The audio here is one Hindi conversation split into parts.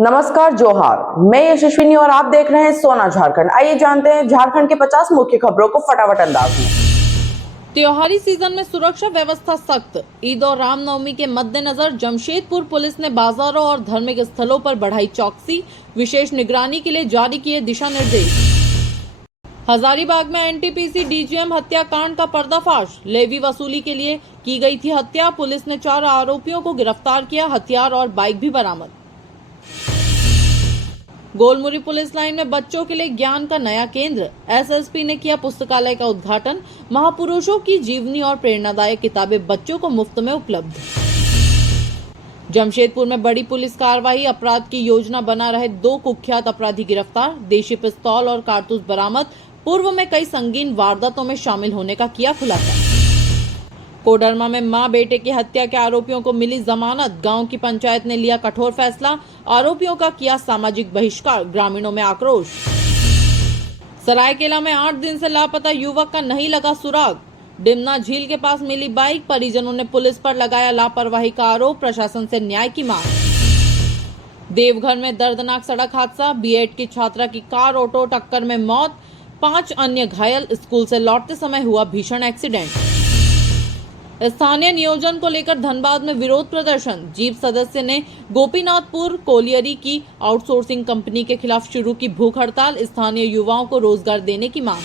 नमस्कार, जोहार। मैं यशस्विनी और आप देख रहे हैं सोना झारखंड। आइए जानते हैं झारखंड के 50 मुख्य खबरों को फटाफट अंदाज में। त्योहारी सीजन में सुरक्षा व्यवस्था सख्त। ईद और रामनवमी के मद्देनजर जमशेदपुर पुलिस ने बाजारों और धार्मिक स्थलों पर बढ़ाई चौकसी। विशेष निगरानी के लिए जारी किए दिशा निर्देश। हजारीबाग में एनटीपीसी डीजीएम हत्याकांड का पर्दाफाश। लेवी वसूली के लिए की गई थी हत्या। पुलिस ने 4 आरोपियों को गिरफ्तार किया। हथियार और बाइक भी बरामद। गोलमुरी पुलिस लाइन में बच्चों के लिए ज्ञान का नया केंद्र। एसएसपी ने किया पुस्तकालय का उद्घाटन। महापुरुषों की जीवनी और प्रेरणादायक किताबें बच्चों को मुफ्त में उपलब्ध। जमशेदपुर में बड़ी पुलिस कार्रवाई। अपराध की योजना बना रहे 2 कुख्यात अपराधी गिरफ्तार। देशी पिस्तौल और कारतूस बरामद। पूर्व में कई संगीन वारदातों में शामिल होने का किया खुलासा। कोडरमा में मां बेटे की हत्या के आरोपियों को मिली जमानत। गांव की पंचायत ने लिया कठोर फैसला। आरोपियों का किया सामाजिक बहिष्कार। ग्रामीणों में आक्रोश। सरायकेला में 8 दिन से लापता युवक का नहीं लगा सुराग। डिमना झील के पास मिली बाइक। परिजनों ने पुलिस पर लगाया लापरवाही का आरोप। प्रशासन से न्याय की मांग। देवघर में दर्दनाक सड़क हादसा। बीएड की छात्रा की कार ऑटो टक्कर में मौत। 5 अन्य घायल। स्कूल से लौटते समय हुआ भीषण एक्सीडेंट। स्थानीय नियोजन को लेकर धनबाद में विरोध प्रदर्शन। जीप सदस्य ने गोपीनाथपुर कोलियरी की आउटसोर्सिंग कंपनी के खिलाफ शुरू की भूख हड़ताल। स्थानीय युवाओं को रोजगार देने की मांग।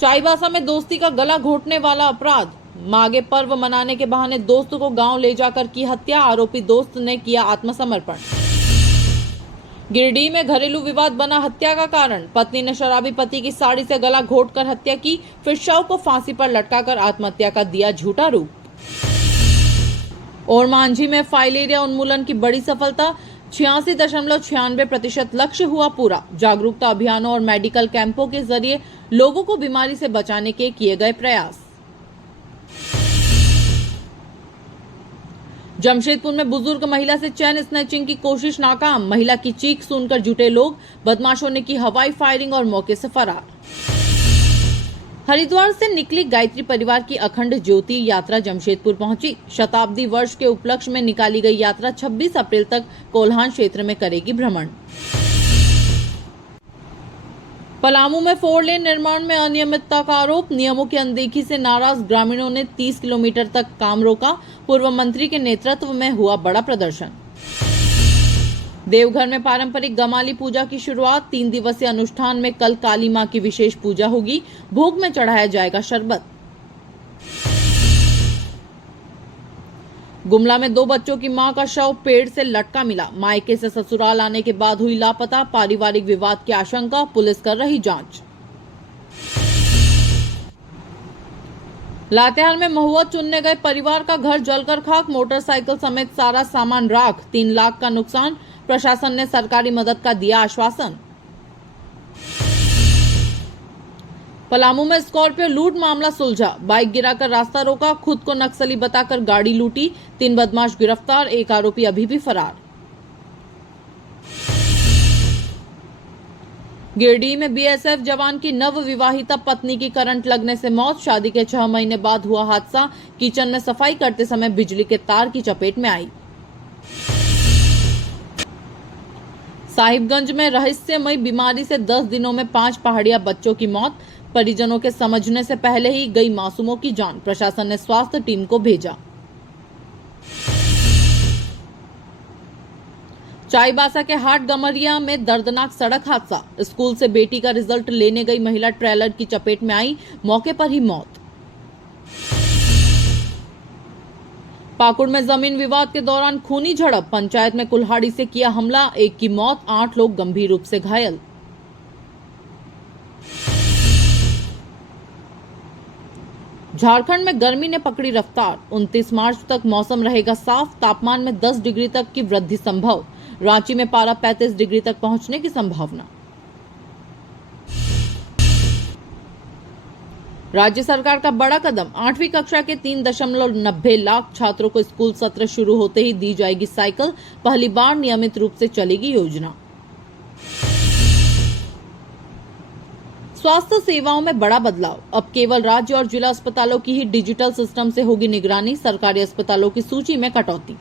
चाईबासा में दोस्ती का गला घोटने वाला अपराध। माघे पर्व मनाने के बहाने दोस्त को गांव ले जाकर की हत्या। आरोपी दोस्त ने किया आत्मसमर्पण। गिरिडीह में घरेलू विवाद बना हत्या का कारण। पत्नी ने शराबी पति की साड़ी से गला घोटकर हत्या की। फिर शव को फांसी पर लटकाकर आत्महत्या का दिया झूठा रूप। और मांझी में फाइलेरिया उन्मूलन की बड़ी सफलता। 86.96% लक्ष्य हुआ पूरा। जागरूकता अभियानों और मेडिकल कैंपों के जरिए लोगों को बीमारी से बचाने के किए गए प्रयास। जमशेदपुर में बुजुर्ग महिला से चैन स्नैचिंग की कोशिश नाकाम। महिला की चीख सुनकर जुटे लोग। बदमाशों ने की हवाई फायरिंग और मौके से फरार। हरिद्वार से निकली गायत्री परिवार की अखंड ज्योति यात्रा जमशेदपुर पहुंची। शताब्दी वर्ष के उपलक्ष्य में निकाली गई यात्रा 26 अप्रैल तक कोल्हान क्षेत्र में करेगी भ्रमण। पलामू में 4 लेन निर्माण में अनियमितता का आरोप। नियमों की अनदेखी से नाराज ग्रामीणों ने 30 किलोमीटर तक काम रोका। पूर्व मंत्री के नेतृत्व में हुआ बड़ा प्रदर्शन। देवघर में पारंपरिक गमाली पूजा की शुरुआत। 3 दिवसीय अनुष्ठान में कल काली मां की विशेष पूजा होगी। भोग में चढ़ाया जाएगा शरबत। गुमला में 2 बच्चों की मां का शव पेड़ से लटका मिला। मायके से ससुराल आने के बाद हुई लापता। पारिवारिक विवाद की आशंका। पुलिस कर रही जांच। लातेहार में महुआ चुनने गए परिवार का घर जलकर खाक। मोटरसाइकिल समेत सारा सामान राख। 3 लाख का नुकसान। प्रशासन ने सरकारी मदद का दिया आश्वासन। पलामू में स्कॉर्पियो लूट मामला सुलझा। बाइक गिराकर रास्ता रोका। खुद को नक्सली बताकर गाड़ी लूटी। 3 बदमाश गिरफ्तार। 1 आरोपी अभी भी फरार। गिरिडीह में बीएसएफ जवान की नव विवाहिता पत्नी की करंट लगने से मौत। शादी के 6 महीने बाद हुआ हादसा। किचन में सफाई करते समय बिजली के तार की चपेट में आई। साहिबगंज में रहस्यमयी बीमारी से 10 दिनों में 5 पहाड़िया बच्चों की मौत। परिजनों के समझने से पहले ही गई मासूमों की जान। प्रशासन ने स्वास्थ्य टीम को भेजा। चाईबासा के हाट गमरिया में दर्दनाक सड़क हादसा। स्कूल से बेटी का रिजल्ट लेने गई महिला ट्रेलर की चपेट में आई। मौके पर ही मौत। पाकुड़ में जमीन विवाद के दौरान खूनी झड़प। पंचायत में कुल्हाड़ी से किया हमला। 1 की मौत। 8 लोग गंभीर रूप से घायल। झारखंड में गर्मी ने पकड़ी रफ्तार। 29 मार्च तक मौसम रहेगा साफ। तापमान में 10 डिग्री तक की वृद्धि संभव। रांची में पारा 35 डिग्री तक पहुंचने की संभावना। राज्य सरकार का बड़ा कदम। 8वीं कक्षा के 3.90 लाख छात्रों को स्कूल सत्र शुरू होते ही दी जाएगी साइकिल। पहली बार नियमित रूप से चलेगी योजना। स्वास्थ्य सेवाओं में बड़ा बदलाव। अब केवल राज्य और जिला अस्पतालों की ही डिजिटल सिस्टम से होगी निगरानी। सरकारी अस्पतालों की सूची में कटौती।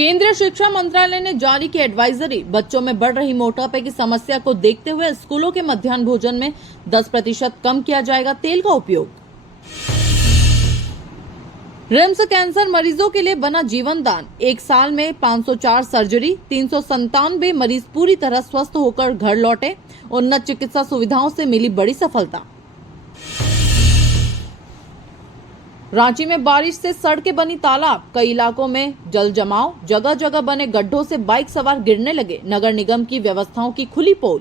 केंद्रीय शिक्षा मंत्रालय ने जारी की एडवाइजरी। बच्चों में बढ़ रही मोटापे की समस्या को देखते हुए स्कूलों के मध्याह्न भोजन में 10% कम किया जाएगा तेल का उपयोग। रिम्स कैंसर मरीजों के लिए बना जीवन दान। एक साल में 504 सर्जरी, 397 मरीज पूरी तरह स्वस्थ होकर घर लौटे। उन्नत चिकित्सा सुविधाओं से मिली बड़ी सफलता। रांची में बारिश से सड़कें बनी तालाब, कई इलाकों में जल जमाव, जगह जगह बने गड्ढों से बाइक सवार गिरने लगे। नगर निगम की व्यवस्थाओं की खुली पोल।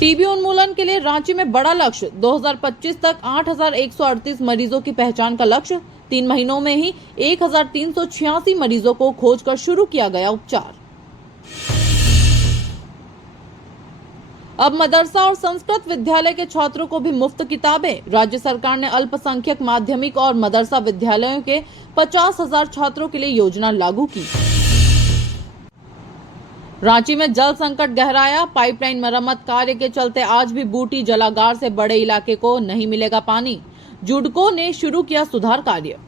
टीबी उन्मूलन के लिए रांची में बड़ा लक्ष्य। 2025 तक 8,138 मरीजों की पहचान का लक्ष्य। 3 महीनों में ही 1,386 मरीजों को खोजकर शुरू किया गया उपचार। अब मदरसा और संस्कृत विद्यालय के छात्रों को भी मुफ्त किताबें। राज्य सरकार ने अल्पसंख्यक माध्यमिक और मदरसा विद्यालयों के 50,000 छात्रों के लिए योजना लागू की। रांची में जल संकट गहराया। पाइपलाइन मरम्मत कार्य के चलते आज भी बूटी जलागार से बड़े इलाके को नहीं मिलेगा पानी। जुडको ने शुरू किया सुधार कार्य।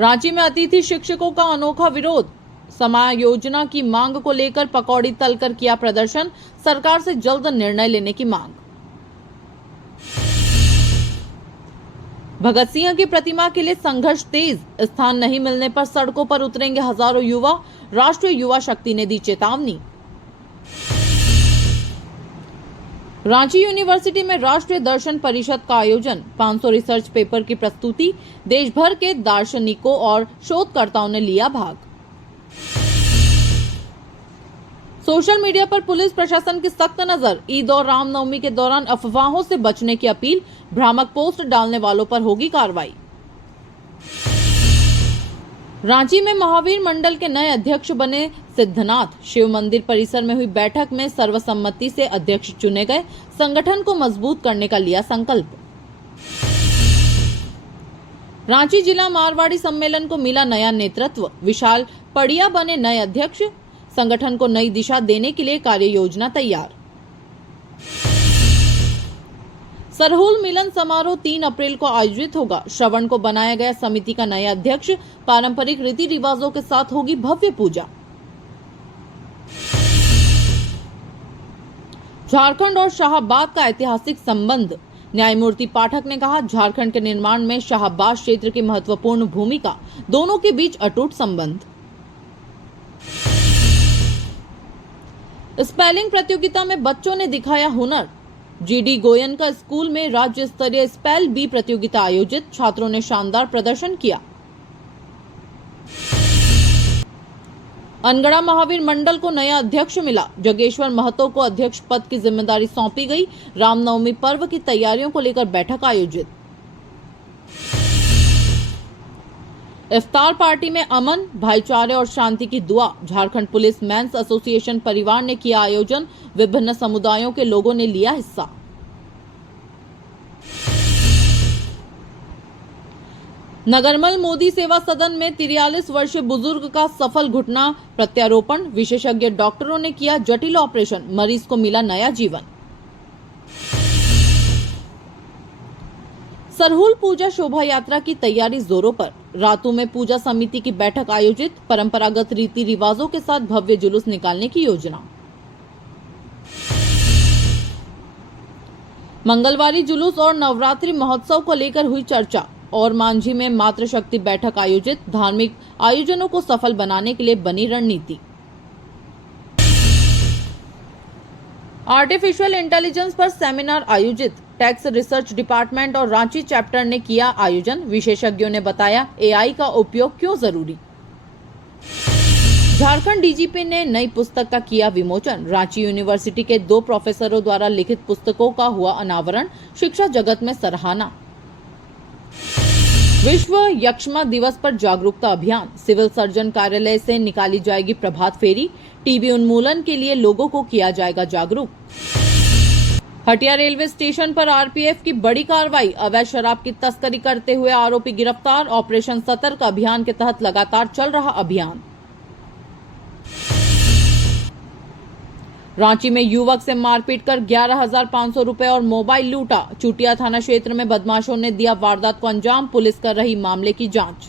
रांची में अतिथि शिक्षकों का अनोखा विरोध। समायोजना की मांग को लेकर पकौड़ी तलकर किया प्रदर्शन। सरकार से जल्द निर्णय लेने की मांग। भगत सिंह की प्रतिमा के लिए संघर्ष तेज। स्थान नहीं मिलने पर सड़कों पर उतरेंगे हजारों युवा। राष्ट्रीय युवा शक्ति ने दी चेतावनी। रांची यूनिवर्सिटी में राष्ट्रीय दर्शन परिषद का आयोजन। 500 रिसर्च पेपर की प्रस्तुति। देश भर के दार्शनिकों और शोधकर्ताओं ने लिया भाग। सोशल मीडिया पर पुलिस प्रशासन की सख्त नजर। ईद और रामनवमी के दौरान अफवाहों से बचने की अपील। भ्रामक पोस्ट डालने वालों पर होगी कार्रवाई। रांची में महावीर मंडल के नए अध्यक्ष बने सिद्धनाथ। शिव मंदिर परिसर में हुई बैठक में सर्वसम्मति से अध्यक्ष चुने गए। संगठन को मजबूत करने का लिया संकल्प। रांची जिला मारवाड़ी सम्मेलन को मिला नया नेतृत्व। विशाल पड़िया बने नए अध्यक्ष। संगठन को नई दिशा देने के लिए कार्य योजना तैयार। सरहुल मिलन समारोह 3 अप्रैल को आयोजित होगा। श्रवण को बनाया गया समिति का नया अध्यक्ष। पारंपरिक रीति रिवाजों के साथ होगी भव्य पूजा। झारखंड और शाहाबाद का ऐतिहासिक संबंध। न्यायमूर्ति पाठक ने कहा, झारखंड के निर्माण में शाहाबाद क्षेत्र की महत्वपूर्ण भूमिका। दोनों के बीच अटूट संबंध। स्पेलिंग प्रतियोगिता में बच्चों ने दिखाया हुनर। जीडी गोयन का स्कूल में राज्य स्तरीय स्पेल बी प्रतियोगिता आयोजित। छात्रों ने शानदार प्रदर्शन किया। अनगढ़ा महावीर मंडल को नया अध्यक्ष मिला। जगेश्वर महतो को अध्यक्ष पद की जिम्मेदारी सौंपी गई। रामनवमी पर्व की तैयारियों को लेकर बैठक आयोजित। इफ्तार पार्टी में अमन, भाईचारे और शांति की दुआ। झारखंड पुलिस मेंस एसोसिएशन परिवार ने किया आयोजन। विभिन्न समुदायों के लोगों ने लिया हिस्सा। नगरमल मोदी सेवा सदन में 43 वर्षीय बुजुर्ग का सफल घुटना प्रत्यारोपण। विशेषज्ञ डॉक्टरों ने किया जटिल ऑपरेशन। मरीज को मिला नया जीवन। सरहुल पूजा शोभा यात्रा की तैयारी जोरों पर। रातू में पूजा समिति की बैठक आयोजित। परंपरागत रीति रिवाजों के साथ भव्य जुलूस निकालने की योजना। मंगलवारी जुलूस और नवरात्रि महोत्सव को लेकर हुई चर्चा। और मांझी में मातृशक्ति बैठक आयोजित। धार्मिक आयोजनों को सफल बनाने के लिए बनी रणनीति। आर्टिफिशियल इंटेलिजेंस पर सेमिनार आयोजित। टैक्स रिसर्च डिपार्टमेंट और रांची चैप्टर ने किया आयोजन। विशेषज्ञों ने बताया एआई का उपयोग क्यों जरूरी। झारखंड डीजीपी ने नई पुस्तक का किया विमोचन। रांची यूनिवर्सिटी के 2 प्रोफेसरों द्वारा लिखित पुस्तकों का हुआ अनावरण। शिक्षा जगत में सराहना। विश्व यक्ष्मा दिवस पर जागरूकता अभियान। सिविल सर्जन कार्यालय से निकाली जाएगी प्रभात फेरी। टीबी उन्मूलन के लिए लोगों को किया जाएगा जागरूक। हटिया रेलवे स्टेशन पर आरपीएफ की बड़ी कार्रवाई। अवैध शराब की तस्करी करते हुए आरोपी गिरफ्तार। ऑपरेशन सतर्क अभियान के तहत लगातार चल रहा अभियान। रांची में युवक से मारपीट कर 11,500 रुपए और मोबाइल लूटा। चुटिया थाना क्षेत्र में बदमाशों ने दिया वारदात को अंजाम। पुलिस कर रही मामले की जांच।